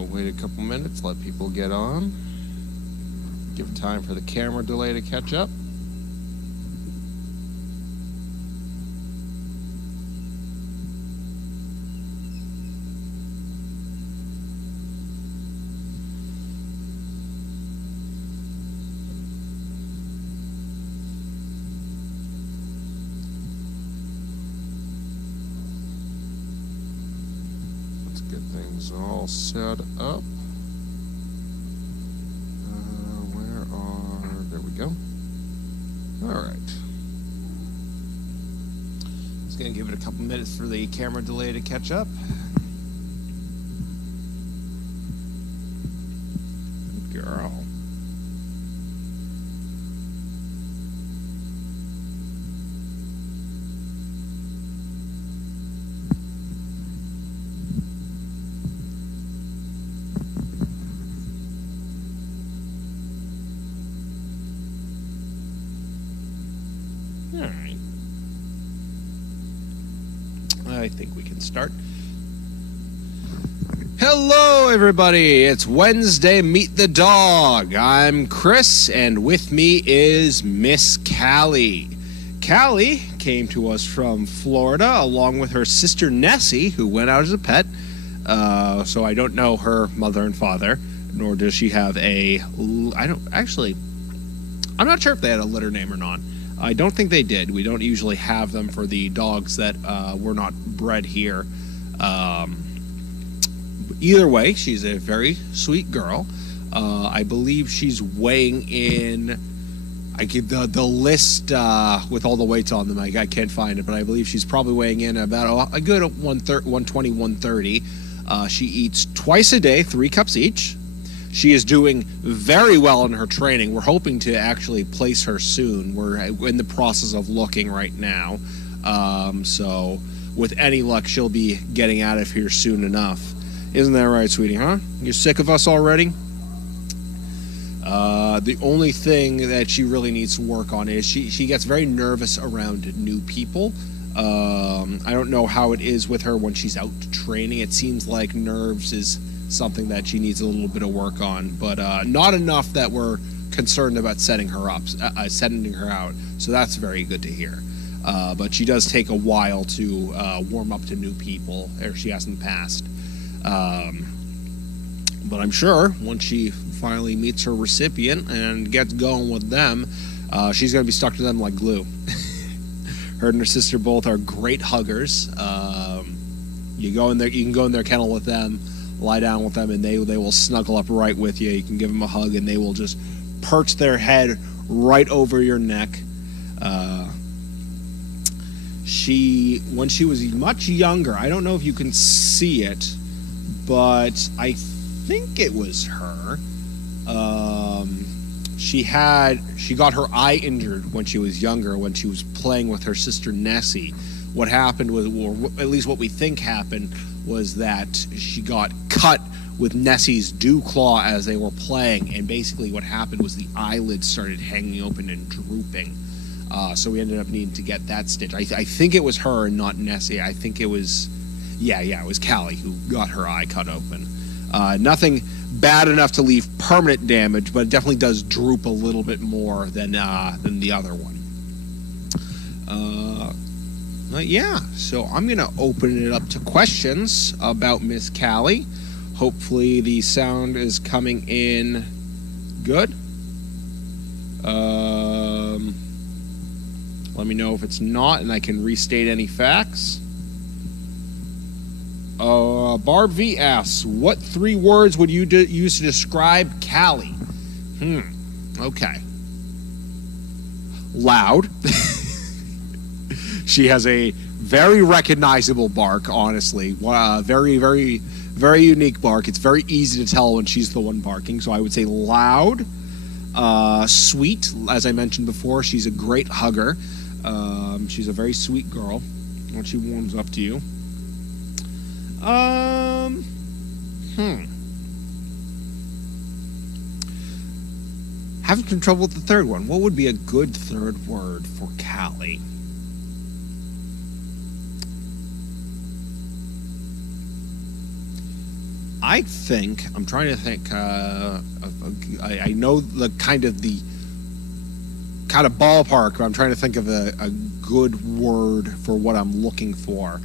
Wait a couple minutes, let people get on. Give time for the camera delay to catch up. Things all set up. There we go. All right. Just gonna give it a couple minutes for the camera delay to catch up. Good girl. All right. I think we can start. Hello, everybody. It's Wednesday Meet the Dog. I'm Chris, and with me is Miss Callie. Callie came to us from Florida along with her sister Nessie, who went out as a pet. So I don't know her mother and father, nor does she have I'm not sure if they had a litter name or not. I don't think they did. We don't usually have them for the dogs that were not bred here. Either way, she's a very sweet girl. I believe she's weighing in. I give the list with all the weights on them. I can't find it, but I believe she's probably weighing in about a good 120, 130. She eats twice a day, 3 cups each. She is doing very well in her training. We're hoping to actually place her soon. We're in the process of looking right now. So with any luck, she'll be getting out of here soon enough. Isn't that right, sweetie, huh? You're sick of us already? The only thing that she really needs to work on is she gets very nervous around new people. I don't know how it is with her when she's out training. It seems like nerves is something that she needs a little bit of work on, but not enough that we're concerned about sending her out. So that's very good to hear. But she does take a while to warm up to new people, or she has in the past. But I'm sure once she finally meets her recipient and gets going with them, she's going to be stuck to them like glue. Her and her sister both are great huggers. You can go in their kennel with them, lie down with them, and they will snuggle up right with you. You can give them a hug, and they will just perch their head right over your neck. When she was much younger, I don't know if you can see it, but I think it was her. She got her eye injured when she was younger, when she was playing with her sister Nessie. What happened was, or at least what we think happened, was that she got cut with Nessie's dew claw as they were playing, and basically what happened was the eyelids started hanging open and drooping. So we ended up needing to get that stitched. I think it was her and not Nessie. I think it was, it was Callie who got her eye cut open. Nothing bad enough to leave permanent damage, but it definitely does droop a little bit more than the other one. So I'm going to open it up to questions about Miss Callie. Hopefully the sound is coming in good. Let me know if it's not, and I can restate any facts. Barb V asks, what 3 words would you use to describe Callie? Okay. Loud. She has a very recognizable bark, honestly. Very, very, very unique bark. It's very easy to tell when she's the one barking, so I would say loud. Sweet, as I mentioned before. She's a great hugger. She's a very sweet girl when she warms up to you. Having some trouble with the third one. What would be a good third word for Callie? I think I'm trying to think. I know the kind of ballpark. But I'm trying to think of a good word for what I'm looking for.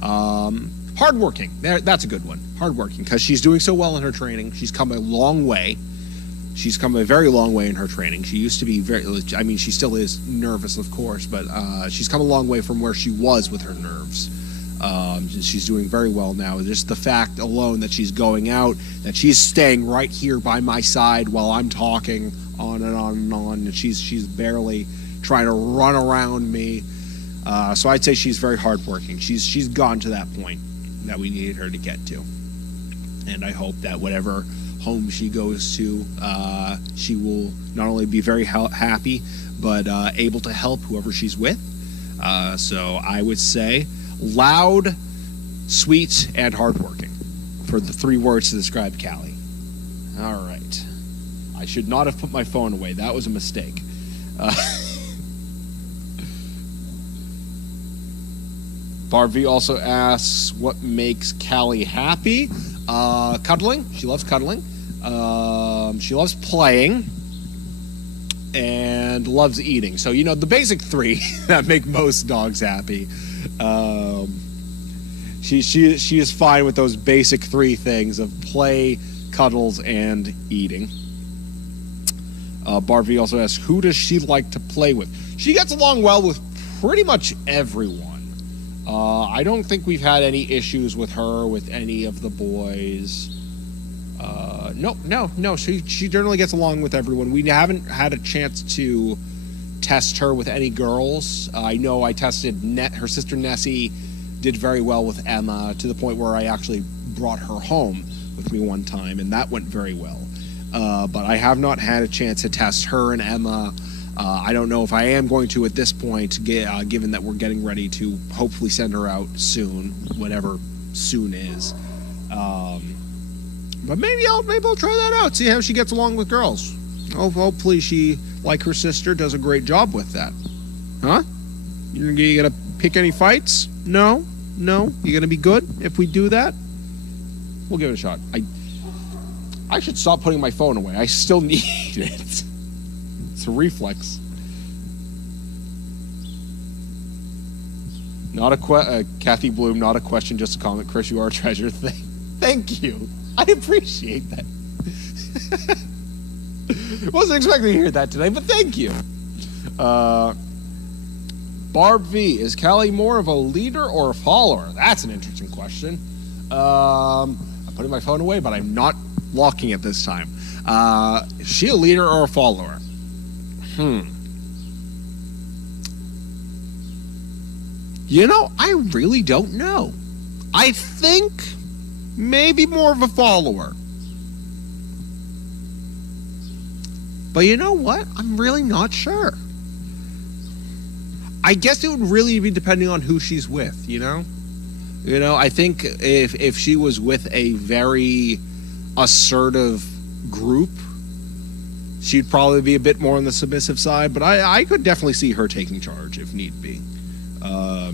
Hardworking. That's a good one. Hardworking, because she's doing so well in her training. She's come a long way. She's come a very long way in her training. She used to be she still is nervous, of course, but she's come a long way from where she was with her nerves. She's doing very well now. Just the fact alone that she's going out, that she's staying right here by my side while I'm talking on and on and on, and she's barely trying to run around me. So I'd say she's very hardworking. She's gone to that point that we needed her to get to. And I hope that whatever home she goes to, she will not only be very happy, but able to help whoever she's with. So I would say loud, sweet, and hardworking for the 3 words to describe Callie. All right. I should not have put my phone away. That was a mistake. Barv also asks what makes Callie happy. Cuddling. She loves cuddling. She loves playing. And loves eating. So, the basic 3 that make most dogs happy. She is fine with those basic 3 things of play, cuddles, and eating. Barv also asks, who does she like to play with? She gets along well with pretty much everyone. I don't think we've had any issues with her with any of the boys. No. She generally gets along with everyone. We haven't had a chance to test her with any girls. I know I tested her sister Nessie did very well with Emma, to the point where I actually brought her home with me one time, and that went very well. But I have not had a chance to test her and Emma. I don't know if I am going to at this point, given that we're getting ready to hopefully send her out soon, whatever soon is. But maybe I'll try that out, see how she gets along with girls. Hopefully she, like her sister, does a great job with that. Huh? You gonna pick any fights? No? You gonna be good if we do that? We'll give it a shot. I should stop putting my phone away. I still need it. It's a reflex. Not a Kathy Bloom, not a question, just a comment. Chris, you are a treasure. Thank you. I appreciate that. Wasn't expecting to hear that today, but thank you. Barb V, is Callie more of a leader or a follower? That's an interesting question. I'm putting my phone away, but I'm not locking it this time. Is she a leader or a follower? I really don't know. I think maybe more of a follower. But you know what? I'm really not sure. I guess it would really be depending on who she's with, I think if she was with a very assertive group, she'd probably be a bit more on the submissive side, but I could definitely see her taking charge if need be.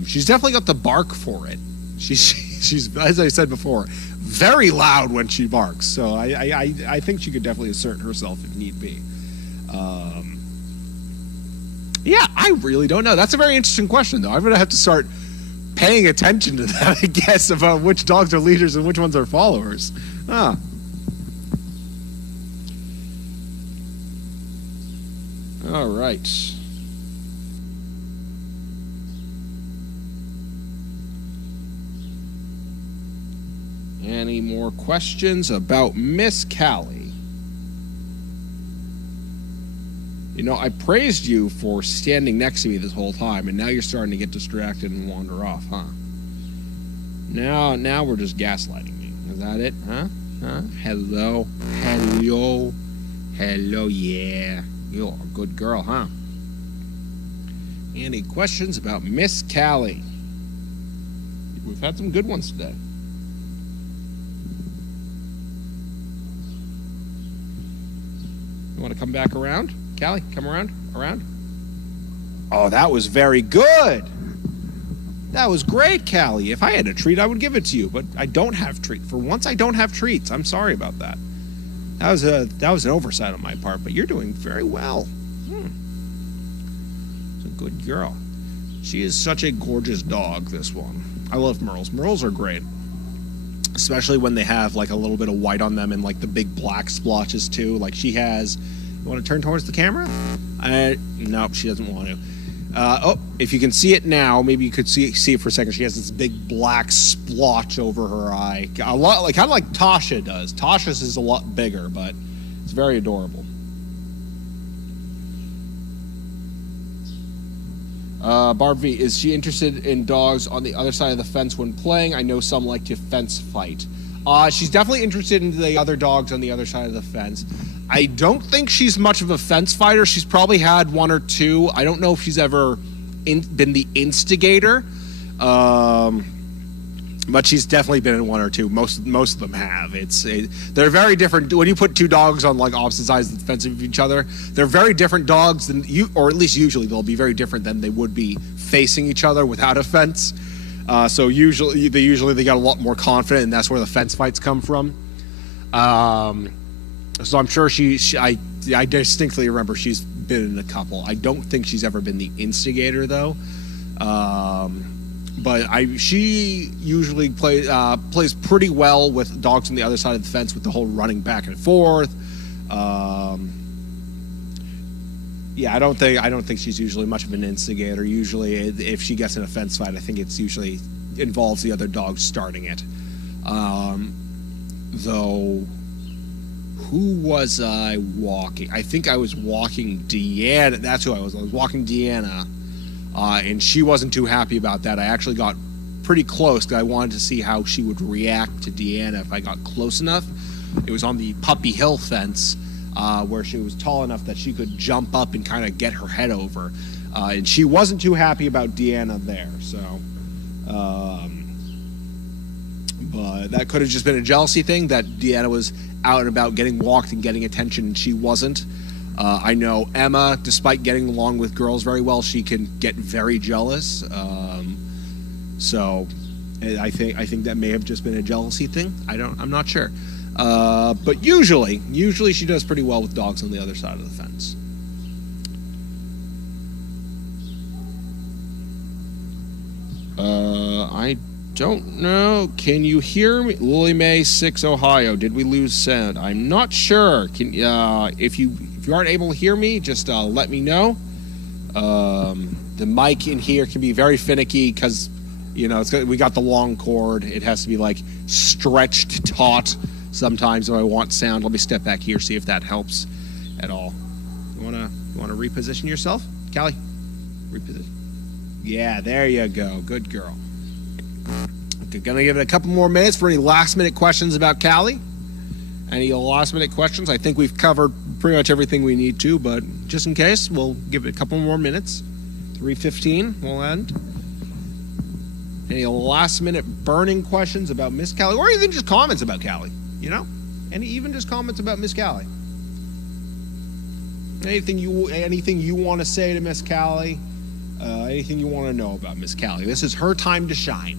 She's definitely got the bark for it. She's, as I said before, very loud when she barks, so I think she could definitely assert herself if need be. Yeah, I really don't know. That's a very interesting question, though. I'm going to have to start paying attention to that, I guess, about which dogs are leaders and which ones are followers. All right. Any more questions about Miss Callie? I praised you for standing next to me this whole time, and now you're starting to get distracted and wander off, huh? Now we're just gaslighting me. Is that it, huh? Hello, yeah. You're a good girl, huh? Any questions about Miss Callie? We've had some good ones today. You want to come back around? Callie, come around? Oh, that was very good. That was great, Callie. If I had a treat, I would give it to you, but I don't have treat. For once, I don't have treats. I'm sorry about that. That was an oversight on my part, but you're doing very well. It's a good girl. She is such a gorgeous dog, this one. I love Merles. Merles are great. Especially when they have like a little bit of white on them and like the big black splotches too. Like she has. You want to turn towards the camera? Nope, she doesn't want to. If you can see it now, maybe you could see it for a second. She has this big black splotch over her eye, a lot like kind of like Tasha does. Tasha's is a lot bigger, but it's very adorable. Barb V, is she interested in dogs on the other side of the fence when playing? I know some like to fence fight. She's definitely interested in the other dogs on the other side of the fence. I don't think she's much of a fence fighter. She's probably had one or two. I don't know if she's ever been the instigator, but she's definitely been in one or two. Most of them have. They're very different. When you put two dogs on like opposite sides of the fence of each other, they're very different dogs than you, or at least usually they'll be very different than they would be facing each other without a fence. So usually they got a lot more confident, and that's where the fence fights come from. So I'm sure I distinctly remember she's been in a couple. I don't think she's ever been the instigator though. But she usually plays pretty well with dogs on the other side of the fence with the whole running back and forth. Yeah, I don't think she's usually much of an instigator. Usually, if she gets in a fence fight, I think it's usually involves the other dogs starting it. Though, who was I walking? I think I was walking Deanna. That's who I was. I was walking Deanna, and she wasn't too happy about that. I actually got pretty close because I wanted to see how she would react to Deanna if I got close enough. It was on the Puppy Hill fence, where she was tall enough that she could jump up and kind of get her head over. And she wasn't too happy about Deanna there. So, but that could have just been a jealousy thing, that Deanna was out and about getting walked and getting attention and she wasn't. I know Emma, despite getting along with girls very well, she can get very jealous. So I think that may have just been a jealousy thing. I'm not sure. But usually she does pretty well with dogs on the other side of the fence. I don't know. Can you hear me? Lily Mae 6 Ohio. Did we lose sound? I'm not sure. If you aren't able to hear me, just let me know. The mic in here can be very finicky because we got the long cord. It has to be like stretched taut sometimes if I want sound. Let me step back here, see if that helps at all. You wanna reposition yourself, Callie? Reposition. Yeah, there you go. Good girl. Okay, gonna give it a couple more minutes for any last minute questions about Callie. Any last minute questions? I think we've covered pretty much everything we need to, but just in case, we'll give it a couple more minutes. 3:15, we'll end. Any last minute burning questions about Miss Callie, or even just comments about Callie? Even just comments about Miss Callie. Anything you want to say to Miss Callie? Anything you want to know about Miss Callie? This is her time to shine.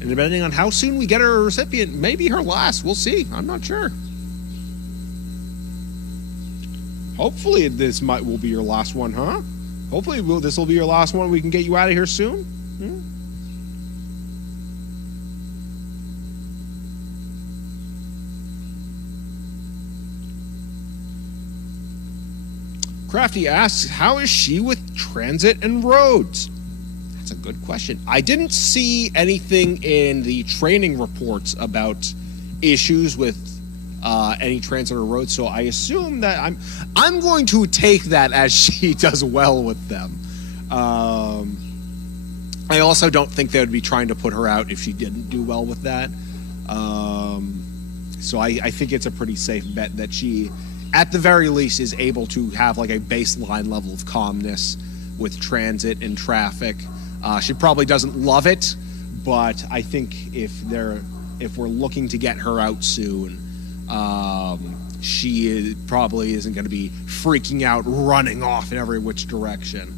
And depending on how soon we get her a recipient, maybe her last. We'll see. I'm not sure. Hopefully will be your last one, huh? Hopefully this will be your last one. We can get you out of here soon. Crafty asks, how is she with transit and roads? That's a good question. I didn't see anything in the training reports about issues with any transit or roads, so I assume that I'm going to take that as she does well with them. I also don't think they would be trying to put her out if she didn't do well with that. So I think it's a pretty safe bet that she, at the very least, is able to have like a baseline level of calmness with transit and traffic. She probably doesn't love it, but I think if we're looking to get her out soon, she probably isn't going to be freaking out, running off in every which direction.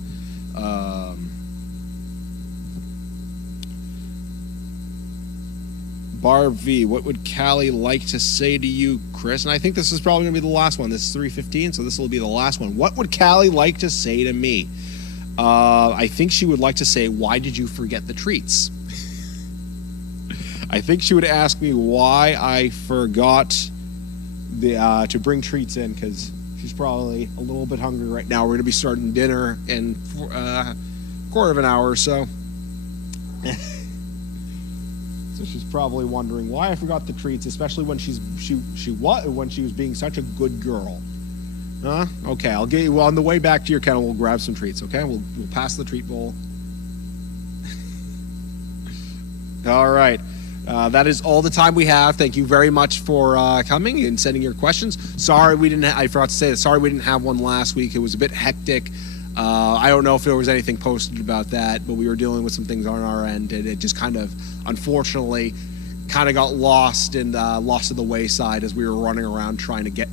Barb V, what would Callie like to say to you, Chris? And I think this is probably going to be the last one. This is 3:15, so this will be the last one. What would Callie like to say to me? I think she would like to say, why did you forget the treats? I think she would ask me why I forgot to bring treats in, because she's probably a little bit hungry right now. We're going to be starting dinner in a quarter of an hour or so. So she's probably wondering why I forgot the treats, especially when she was being such a good girl. Okay, I'll get you. Well, on the way back to your kennel, we'll grab some treats. Okay, we'll pass the treat bowl. All right, that is all the time we have. Thank you very much for coming and sending your questions. Sorry we didn't. I forgot to say that. Sorry we didn't have one last week. It was a bit hectic. I don't know if there was anything posted about that, but we were dealing with some things on our end, and it just kind of, unfortunately, kind of got lost and lost to the wayside as we were running around trying to get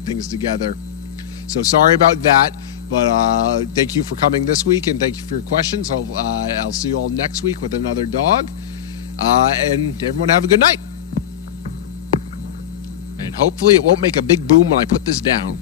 things together. So sorry about that, but thank you for coming this week, and thank you for your questions. I'll see you all next week with another dog, and everyone have a good night. And hopefully it won't make a big boom when I put this down.